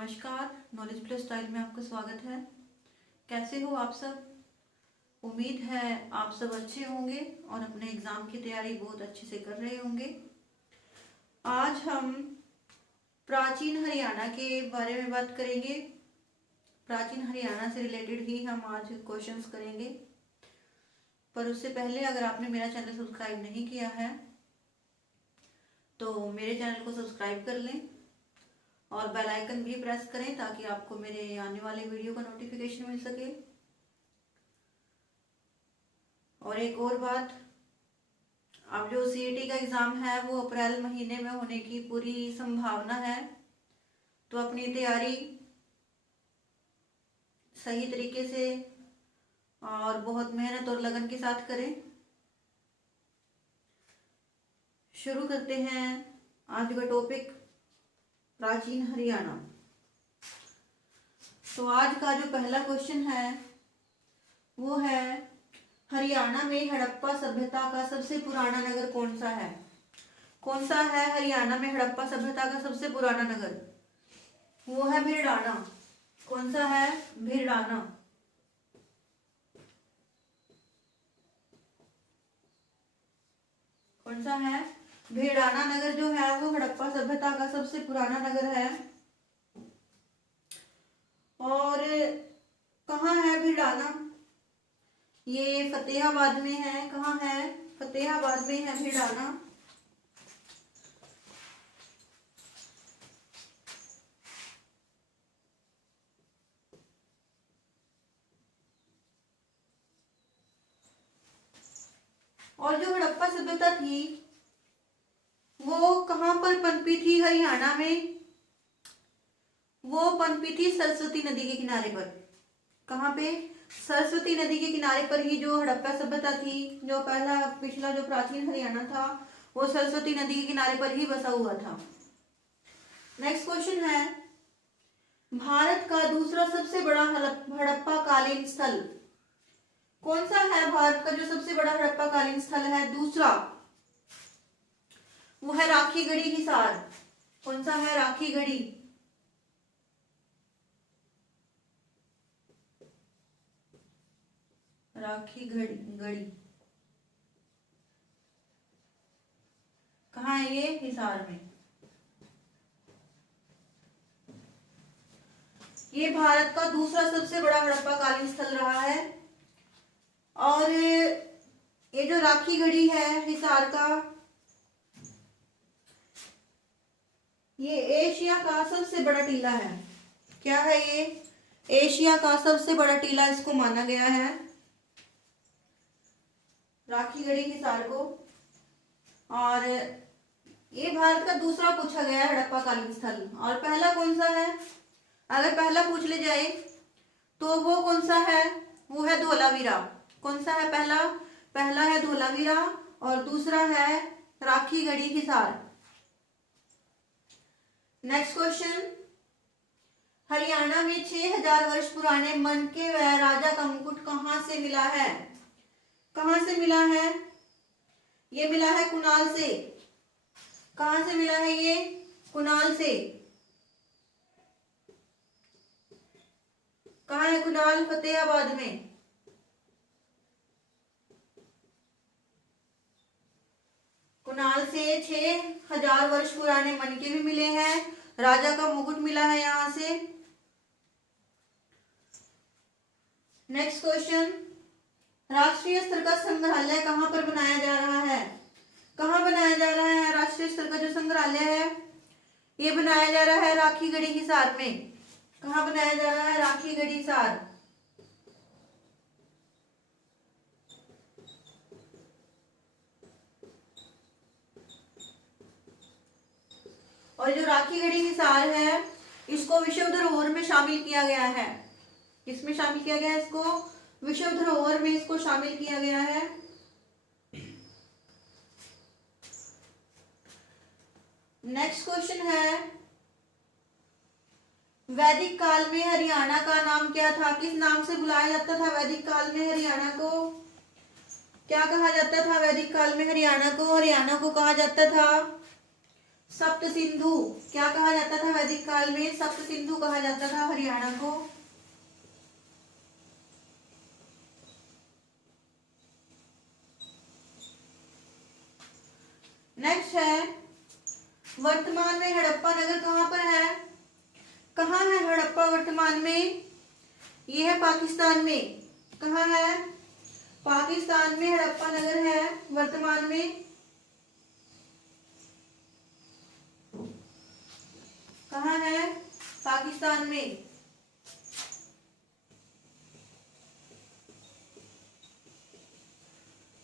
नमस्कार। Knowledge plus style में आपका स्वागत है। कैसे हो आप सब? उम्मीद है आप सब अच्छे होंगे और अपने एग्जाम की तैयारी बहुत अच्छे से कर रहे होंगे। आज हम प्राचीन हरियाणा के बारे में बात करेंगे। प्राचीन हरियाणा से रिलेटेड ही हम आज क्वेश्चंस करेंगे। पर उससे पहले अगर आपने मेरा चैनल सब्सक्राइब नहीं किया है तो मेरे चैनल को सब्सक्राइब कर लें और बेल आइकन भी प्रेस करें ताकि आपको मेरे आने वाले वीडियो का नोटिफिकेशन मिल सके। और एक और बात, अब जो सीईटी का एग्ज़ाम है वो अप्रैल महीने में होने की पूरी संभावना है, तो अपनी तैयारी सही तरीके से और बहुत मेहनत और लगन के साथ करें। शुरू करते हैं आज का टॉपिक, प्राचीन हरियाणा। तो आज का जो पहला क्वेश्चन है वो है, हरियाणा में हड़प्पा सभ्यता का सबसे पुराना नगर कौन सा है? कौन सा है हरियाणा में हड़प्पा सभ्यता का सबसे पुराना नगर? वो है भीड़ाना। कौन सा है? भीड़ाना। कौन सा है? भीड़ाना नगर जो है वो हड़प्पा सभ्यता का सबसे पुराना नगर है। और कहाँ है भीड़ाना? ये फतेहाबाद में है। कहाँ है? फतेहाबाद में है भीड़ाना। और जो हड़प्पा सभ्यता थी वो कहाँ पर पनपी थी हरियाणा में? वो पनपी थी सरस्वती नदी के किनारे पर। कहाँ पे? सरस्वती नदी के किनारे पर ही जो हड़प्पा सभ्यता थी, जो पिछला जो प्राचीन हरियाणा था वो सरस्वती नदी के किनारे पर ही बसा हुआ था। नेक्स्ट क्वेश्चन है, भारत का दूसरा सबसे बड़ा हड़प्पा कालीन स्थल कौन सा है? भारत का जो सबसे बड़ा हड़प्पा कालीन स्थल है दूसरा, वो है राखीगढ़ी हिसार। कौन सा है? राखीगढ़ी। राखीगढ़ी कहाँ है? ये हिसार में। ये भारत का दूसरा सबसे बड़ा हड़प्पा कालीन स्थल रहा है। और ये जो राखीगढ़ी है हिसार का, ये एशिया का सबसे बड़ा टीला है। क्या है ये? एशिया का सबसे बड़ा टीला इसको माना गया है, राखीगढ़ी हिसार को। और ये भारत का दूसरा पूछा गया है हड़प्पा कालीन स्थल। और पहला कौन सा है? अगर पहला पूछ ले जाए तो वो कौन सा है? वो है धोलावीरा। कौन सा है पहला? पहला है धोलावीरा और दूसरा है राखीगढ़ी हिसार। नेक्स्ट क्वेश्चन, हरियाणा में 6000 वर्ष पुराने मनके व राजा का मुकुट कहां से मिला है? कहां से मिला है? ये मिला है कुणाल से। कहां से मिला है ये? कुणाल से। कहां है कुणाल? फतेहाबाद में। कुणाल से 6000 वर्ष पुराने मनके भी मिले हैं, राजा का मुकुट मिला है यहां से। नेक्स्ट क्वेश्चन, राष्ट्रीय स्तर का संग्रहालय कहां पर बनाया जा रहा है? कहां बनाया जा रहा है? राष्ट्रीय स्तर का जो संग्रहालय है ये बनाया जा रहा है राखीगढ़ी हिसार में। कहां बनाया जा रहा है? राखीगढ़ी हिसार। और जो राखीगढ़ी हिसार है इसको विश्व धरोहर में शामिल किया गया है। किसमें शामिल किया गया है इसको? विश्व धरोहर में इसको शामिल किया गया है। नेक्स्ट क्वेश्चन है, वैदिक काल में हरियाणा का नाम क्या था? किस नाम से बुलाया जाता था वैदिक काल में हरियाणा को? क्या कहा जाता था वैदिक काल में हरियाणा को? हरियाणा को कहा जाता था सप्त सिंधु क्या कहा जाता था वैदिक काल में? सप्त सिंधु कहा जाता था हरियाणा को। नेक्स्ट है, वर्तमान में हड़प्पा नगर कहाँ पर है? कहाँ है हड़प्पा वर्तमान में? यह है पाकिस्तान में। कहाँ है? पाकिस्तान में हड़प्पा नगर है वर्तमान में। कहाँ है? पाकिस्तान में।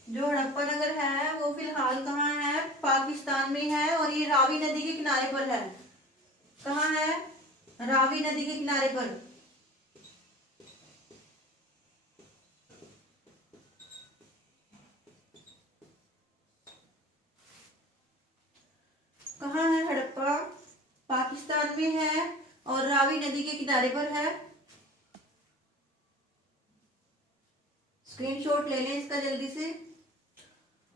जो हड़प्पा नगर है वो फिलहाल कहाँ है? पाकिस्तान में है और ये रावी नदी के किनारे पर है। कहाँ है? रावी नदी के किनारे पर। कहाँ है हड़प्पा? पाकिस्तान में है और रावी नदी के किनारे पर है। स्क्रीनशॉट ले लें इसका जल्दी से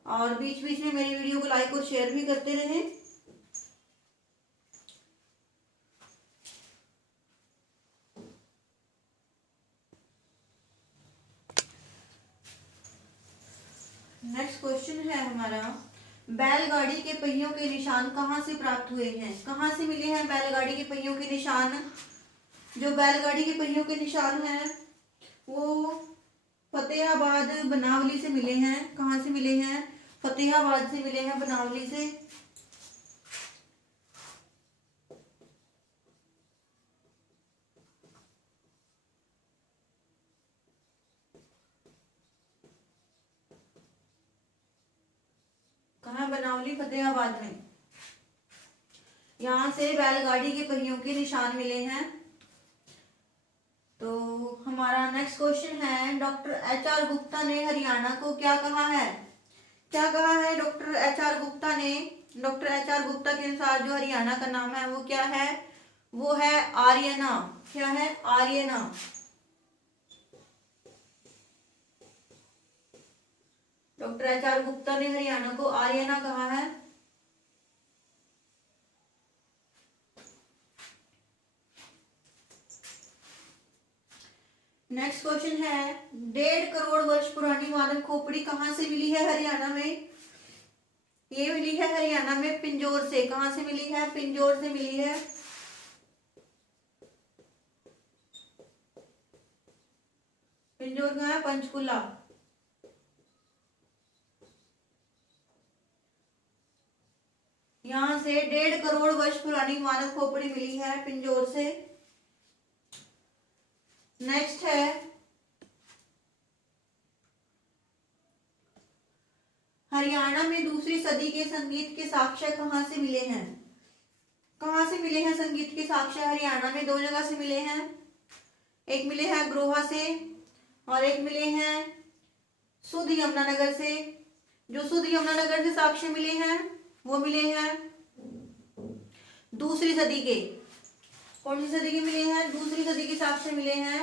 और बीच बीच में मेरी वीडियो को लाइक और शेयर भी करते रहें। नेक्स्ट क्वेश्चन है हमारा, बैलगाड़ी के पहियों के निशान कहाँ से प्राप्त हुए हैं? कहाँ से मिले हैं बैलगाड़ी के पहियों के निशान? जो बैलगाड़ी के पहियों के निशान हैं वो फतेहाबाद बनावली से मिले हैं। कहाँ से मिले हैं? फतेहाबाद से मिले हैं, बनावली से। कहाँ? बनावली, फतेहाबाद में। यहाँ से बैलगाड़ी के पहियों के निशान मिले हैं। तो हमारा नेक्स्ट क्वेश्चन है, डॉक्टर एच.आर. गुप्ता ने हरियाणा को क्या कहा है? क्या कहा है डॉक्टर एच.आर. गुप्ता ने? Doctor HR. गुप्ता के अनुसार जो हरियाणा का नाम है वो क्या है? वो है आर्यना। क्या है? आर्यना। Doctor HR. गुप्ता ने हरियाणा को आर्यना कहा है। नेक्स्ट क्वेश्चन है, 1.5 करोड़ वर्ष पुरानी मानव खोपड़ी कहाँ से मिली है हरियाणा में? ये मिली है हरियाणा में पिंजौर से। कहाँ से मिली है? पिंजौर से मिली है। पिंजौर कहाँ है? पंचकुला। यहाँ से 1.5 करोड़ वर्ष पुरानी मानव खोपड़ी मिली है पिंजौर से। नेक्स्ट है, हरियाणा में दूसरी सदी के संगीत के साक्ष्य कहाँ से मिले हैं? कहाँ से मिले हैं संगीत के साक्ष्य? हरियाणा में 2 जगह से मिले हैं। एक मिले हैं ग्रोहा से और एक मिले हैं सुध यमुनानगर से। जो सुध यमुनानगर से साक्ष्य मिले हैं वो मिले हैं दूसरी सदी के। कौन सी सदी के मिले हैं? दूसरी सदी के साक्ष्य मिले हैं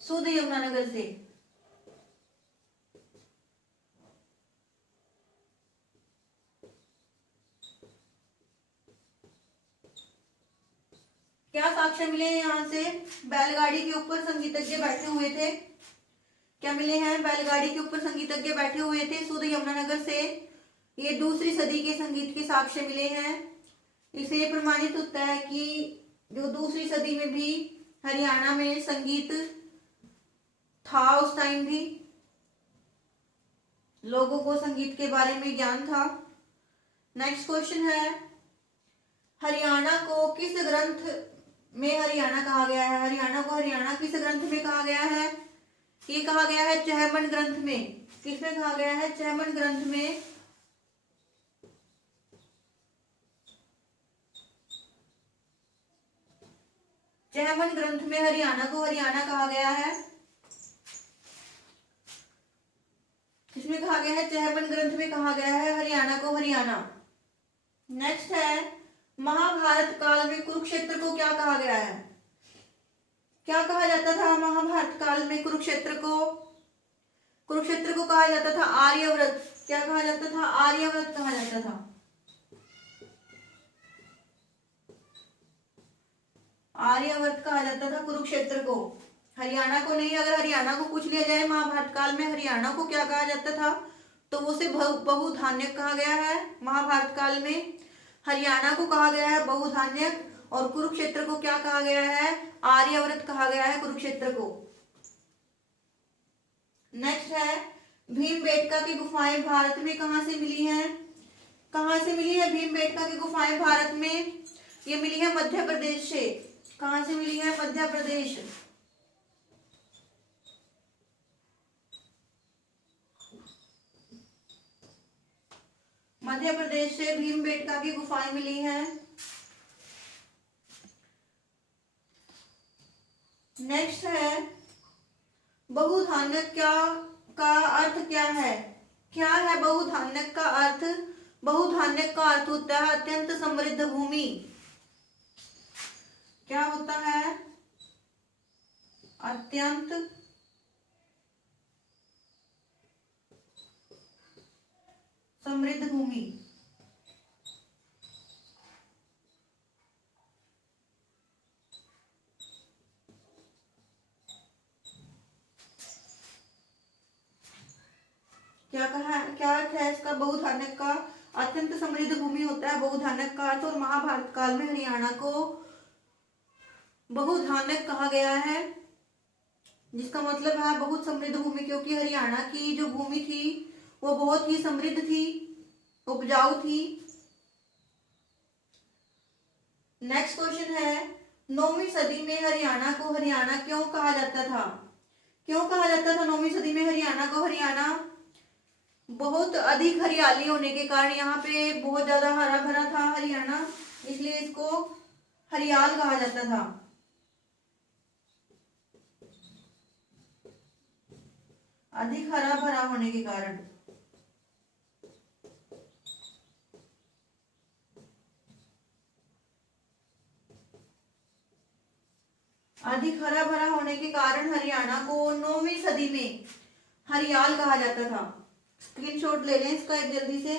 सुध यमुनानगर से। क्या साक्ष्य मिले हैं यहाँ से? बैलगाड़ी के ऊपर संगीतज्ञ बैठे हुए थे। क्या मिले हैं? बैलगाड़ी के ऊपर संगीतज्ञ बैठे हुए थे सुध यमुनानगर से। ये दूसरी सदी के संगीत के साक्ष्य मिले हैं। इससे ये प्रमाणित होता है कि जो दूसरी सदी में भी हरियाणा में संगीत था, उस टाइम भी लोगों को संगीत के बारे में ज्ञान था। नेक्स्ट क्वेश्चन है, हरियाणा को किस ग्रंथ में हरियाणा कहा गया है? हरियाणा को हरियाणा किस ग्रंथ में कहा गया है? ये कहा गया है चहमन ग्रंथ में। किसमें कहा गया है? चहमन ग्रंथ में। चहमन ग्रंथ में हरियाणा को हरियाणा कहा गया है। किसमें कहा गया है? चहमन ग्रंथ में कहा गया है हरियाणा को हरियाणा। नेक्स्ट है, महाभारत काल में कुरुक्षेत्र को क्या कहा गया है? क्या कहा जाता था महाभारत काल में कुरुक्षेत्र को? कुरुक्षेत्र को कहा जाता था आर्यव्रत। क्या कहा जाता था? आर्यव्रत कहा जाता था। आर्यावर्त कहा जाता था कुरुक्षेत्र को, हरियाणा को नहीं। अगर हरियाणा को पूछ लिया जाए महाभारत काल में हरियाणा को क्या कहा जाता था, तो उसे बहुधान्यक कहा गया है। महाभारत काल में हरियाणा को कहा गया है बहुधान्यक, और कुरुक्षेत्र को क्या कहा गया है, आर्यावर्त कहा गया है कुरुक्षेत्र को। नेक्स्ट है, भीमबेटका की गुफाएं भारत में कहां से मिली हैं? कहां से मिली है भीमबेटका की गुफाएं भारत में? ये मिली है मध्य प्रदेश से। कहां से मिली है? मध्य प्रदेश। मध्य प्रदेश से भीमबेटका की गुफाएं मिली हैं। नेक्स्ट है, बहुधान्यक का अर्थ क्या है? क्या है बहुधान्यक का अर्थ? बहुधान्यक का अर्थ होता है अत्यंत समृद्ध भूमि। क्या होता है? अत्यंत समृद्ध भूमि। क्या कहा, क्या अर्थ है इसका? बहुधान्यक का अत्यंत समृद्ध भूमि होता है बहुधान्यक का अर्थ, और महाभारत काल में हरियाणा को बहुधान्यक कहा गया है, जिसका मतलब है बहुत समृद्ध भूमि, क्योंकि हरियाणा की जो भूमि थी वो बहुत ही समृद्ध थी, उपजाऊ थी। नेक्स्ट क्वेश्चन है, 9वीं सदी में हरियाणा को हरियाणा क्यों कहा जाता था? क्यों कहा जाता था 9वीं सदी में हरियाणा को हरियाणा? बहुत अधिक हरियाली होने के कारण, यहाँ पे बहुत ज्यादा हरा भरा था हरियाणा, इसलिए इसको हरियाल कहा जाता था। अधिक हरा भरा होने के कारण। अधिक हरा भरा होने के कारण हरियाणा को 9वीं सदी में हरियाल कहा जाता था। स्क्रीनशॉट ले लें इसका एक जल्दी से।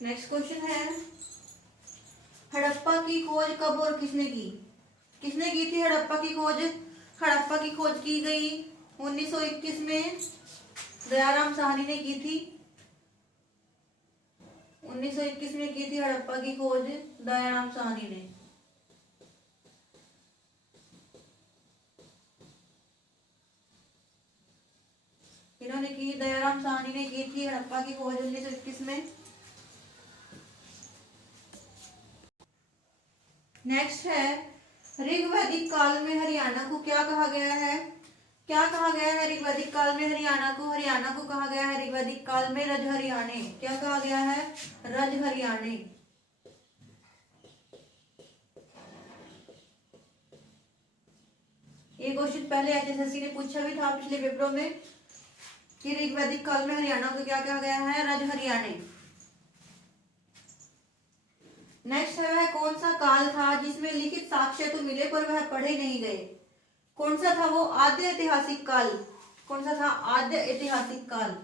नेक्स्ट क्वेश्चन है, हड़प्पा की खोज कब और किसने की? किसने की थी हड़प्पा की खोज? हड़प्पा की खोज की गई 1921 में, दयाराम साहनी ने की थी। 1921 में की थी हड़प्पा की खोज दयाराम साहनी ने। इन्होंने की, दयाराम साहनी ने की थी हड़प्पा की खोज 1921 में। नेक्स्ट है, ऋग्वैदिक काल में हरियाणा को क्या कहा गया है? क्या कहा गया है ऋग्वैदिक काल में हरियाणा को? हरियाणा को कहा गया है ऋग्वैदिक काल में रज हरियाणे। क्या कहा गया है? रज हरियाणे। ये क्वेश्चन पहले एचएसएससी ने पूछा भी था पिछले पेपरों में कि ऋग्वैदिक काल में हरियाणा को क्या कहा गया है? रज हरियाणे। नेक्स्ट है, वह कौन सा काल था जिसमें लिखित साक्ष्य तो मिले पर वह पढ़े नहीं गए? कौन सा था वो? आद्य ऐतिहासिक काल। कौन सा था? आद्य ऐतिहासिक काल।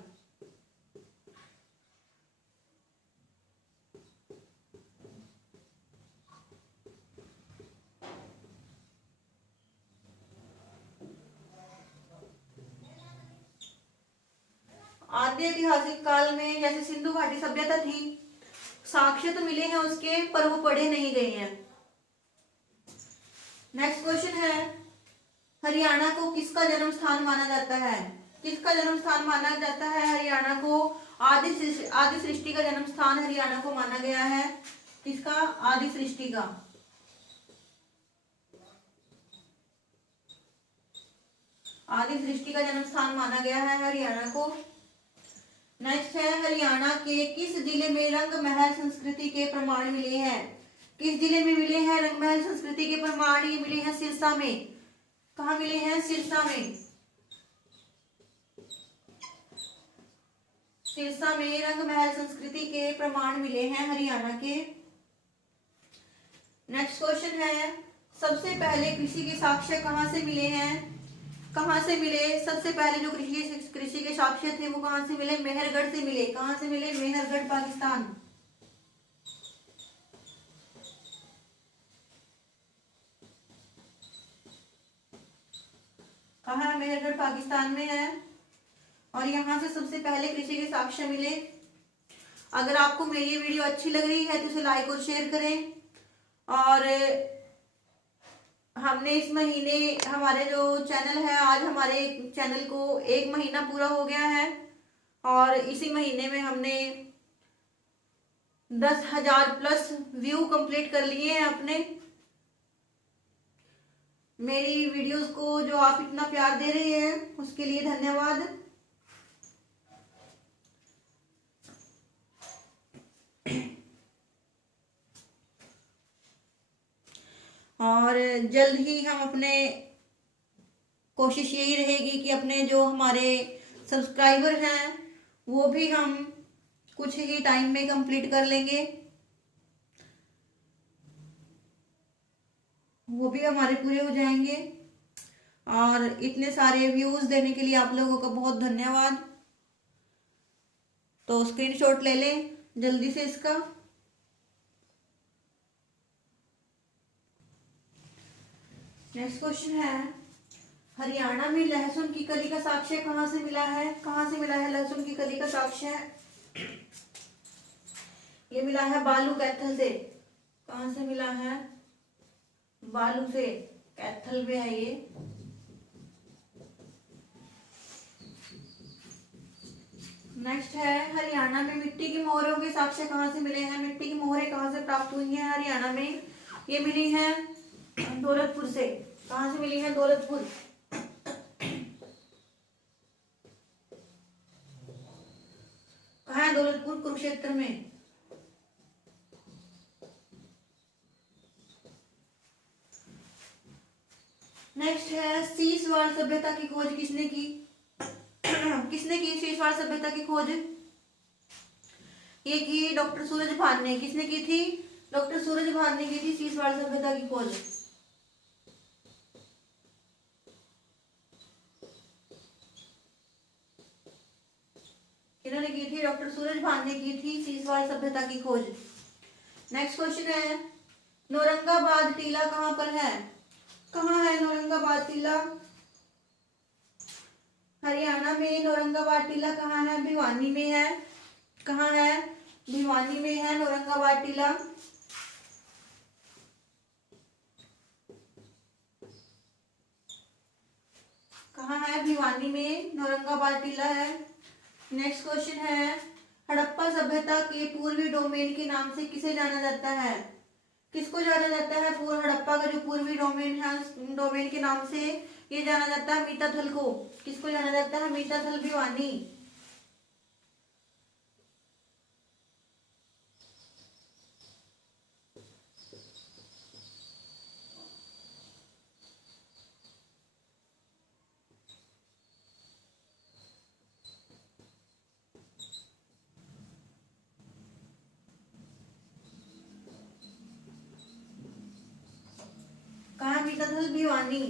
आद्य ऐतिहासिक काल में जैसे सिंधु घाटी सभ्यता थी, साक्ष्य तो मिले हैं उसके पर वो पढ़े नहीं गए हैं। नेक्स्ट क्वेश्चन है, हरियाणा को किसका जन्म स्थान माना जाता है? किसका जन्म स्थान माना जाता है हरियाणा को? आदि सृष्टि का जन्म स्थान हरियाणा को माना गया है। किसका? आदि सृष्टि का। आदि सृष्टि का जन्म स्थान माना गया है हरियाणा को। नेक्स्ट है, हरियाणा के किस जिले में रंग महल संस्कृति के प्रमाण मिले हैं? किस जिले में मिले हैं रंग महल संस्कृति के प्रमाण? ये मिले हैं सिरसा में। कहाँ मिले हैं? सिरसा में। सिरसा में रंग महल संस्कृति के प्रमाण मिले हैं हरियाणा के। नेक्स्ट क्वेश्चन है, सबसे पहले कृषि के साक्ष्य कहाँ से मिले हैं? कहाँ से मिले? सबसे पहले जो कृषि कृषि के साक्ष्य थे वो कहाँ से मिले? मेहरगढ़ से मिले। कहाँ से मिले? मेहरगढ़, पाकिस्तान। कहाँ है? मेहरगढ़ पाकिस्तान में है। और यहाँ से सबसे पहले कृषि के साक्ष्य मिले। अगर आपको मेरी ये वीडियो अच्छी लग रही है तो इसे लाइक और शेयर करें। और हमने इस महीने, हमारे जो चैनल है, आज हमारे चैनल को 1 महीना पूरा हो गया है और इसी महीने में हमने 10,000 प्लस व्यू कंप्लीट कर लिए हैं अपने। मेरी वीडियोस को जो आप इतना प्यार दे रहे हैं उसके लिए धन्यवाद। और जल्द ही हम अपने, कोशिश यही रहेगी कि अपने जो हमारे सब्सक्राइबर हैं वो भी हम कुछ ही टाइम में कंप्लीट कर लेंगे। वो भी हमारे पूरे हो जाएंगे। और इतने सारे व्यूज देने के लिए आप लोगों का बहुत धन्यवाद। तो स्क्रीनशॉट ले लें जल्दी से इसका। नेक्स्ट क्वेश्चन है, हरियाणा में लहसुन की कली का साक्ष्य कहाँ से मिला है? कहाँ से मिला है लहसुन की कली का साक्ष्य? ये मिला है बालू कैथल से। कहाँ से मिला है? बालू से, कैथल में है ये। नेक्स्ट है, हरियाणा में मिट्टी की मोहरों के साक्ष्य कहाँ से मिले हैं? मिट्टी की मोहरें कहाँ से प्राप्त हुई हैं हरियाणा में? ये मिली है दौलतपुर से। कहाँ से मिली है? दौलतपुर। कहाँ है दौलतपुर? कुरुक्षेत्र में। नेक्स्ट है, सीसवाड़ सभ्यता की खोज किसने की? किसने की सीसवाड़ सभ्यता की खोज? ये की डॉक्टर सूरज भान ने। किसने की थी? डॉक्टर सूरज भान ने की थी सीसवाड़ सभ्यता की खोज। इन्होंने की थी, डॉक्टर सूरज भान ने की थी सीसवाड़ सभ्यता की खोज। नेक्स्ट क्वेश्चन है, नौरंगाबाद टीला कहाँ पर है? कहाँ है नौरंगाबाद टीला? हरियाणा में नौरंगाबाद टीला कहाँ है? भिवानी में है। कहाँ है? भिवानी में है नौरंगाबाद टीला। कहाँ है? भिवानी में नौरंगाबाद टीला है। नेक्स्ट क्वेश्चन है, हड़प्पा सभ्यता के पूर्वी डोमेन के नाम से किसे जाना जाता है? किसको जाना जाता है? पूर्व हड़प्पा का जो पूर्वी डोमेन है, डोमेन के नाम से ये जाना जाता है मीताथल को। किसको जाना जाता है? मीताथल, भिवानी। कहाँ? मीताथल, भिवानी।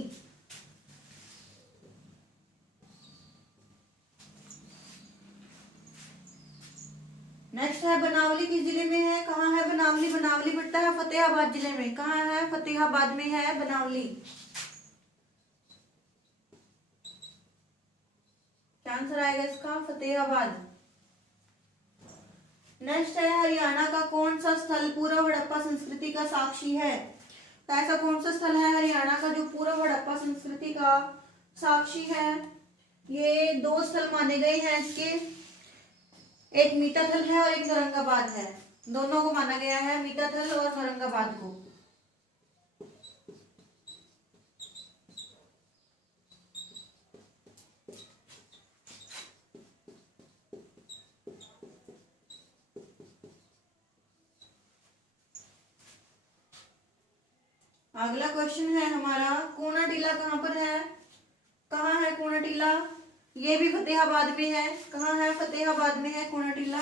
नेक्स्ट है, बनावली किस जिले में है? कहाँ है बनावली? बनावली पड़ता है फतेहाबाद जिले में। कहाँ है? फतेहाबाद में है बनावली। क्या आंसर आएगा इसका? फतेहाबाद। नेक्स्ट है, हरियाणा का कौन सा स्थल पूर्व हड़प्पा संस्कृति का साक्षी है? तो ऐसा कौन सा स्थल है हरियाणा का जो पूर्व हड़प्पा संस्कृति का साक्षी है? ये 2 स्थल माने गए हैं इसके, एक मीताथल है और एक नौरंगाबाद है। दोनों को माना गया है, मीताथल और नौरंगाबाद को। अगला क्वेश्चन है हमारा, कोना टीला कहाँ पर है? कहाँ है कोना टीला? ये भी फतेहाबाद में है। कहाँ है? फतेहाबाद में है कोना टीला।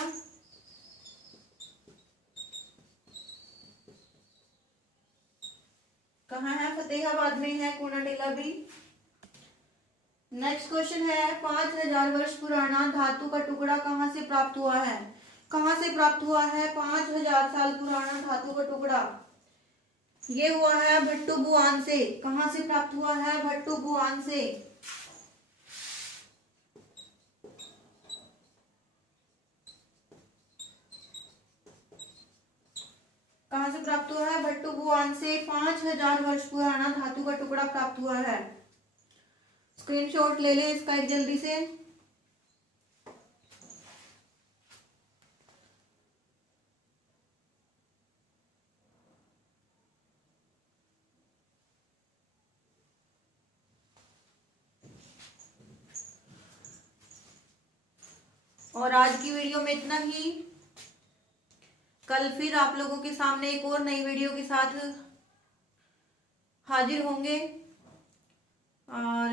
कहाँ है? फतेहाबाद में है कोना टीला भी। नेक्स्ट क्वेश्चन है 5000 वर्ष पुराना धातु का टुकड़ा कहाँ से प्राप्त हुआ है? कहाँ से प्राप्त हुआ है 5000 साल पुराना धातु का टुकड़ा? ये हुआ है भट्टू बुआन से। कहाँ से प्राप्त हुआ है? भट्टू बुआन से। कहाँ से प्राप्त हुआ है? भट्टू बुआन से 5000 वर्ष पुराना धातु का टुकड़ा प्राप्त हुआ है। स्क्रीनशॉट ले लें इसका एक जल्दी से। और आज की वीडियो में इतना ही। कल फिर आप लोगों के सामने एक और नई वीडियो के साथ हाजिर होंगे। और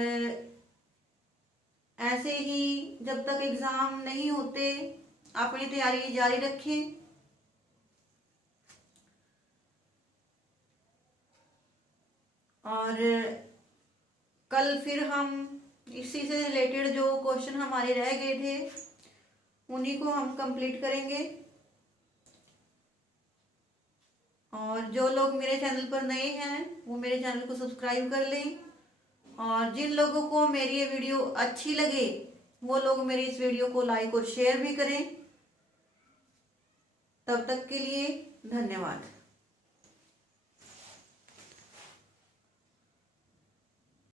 ऐसे ही जब तक एग्जाम नहीं होते अपनी तैयारी जारी रखें। और कल फिर हम इसी से रिलेटेड जो क्वेश्चन हमारे रह गए थे उन्हीं को हम कंप्लीट करेंगे। और जो लोग मेरे चैनल पर नए हैं वो मेरे चैनल को सब्सक्राइब कर लें। और जिन लोगों को मेरी ये वीडियो अच्छी लगे वो लोग मेरी इस वीडियो को लाइक और शेयर भी करें। तब तक के लिए धन्यवाद।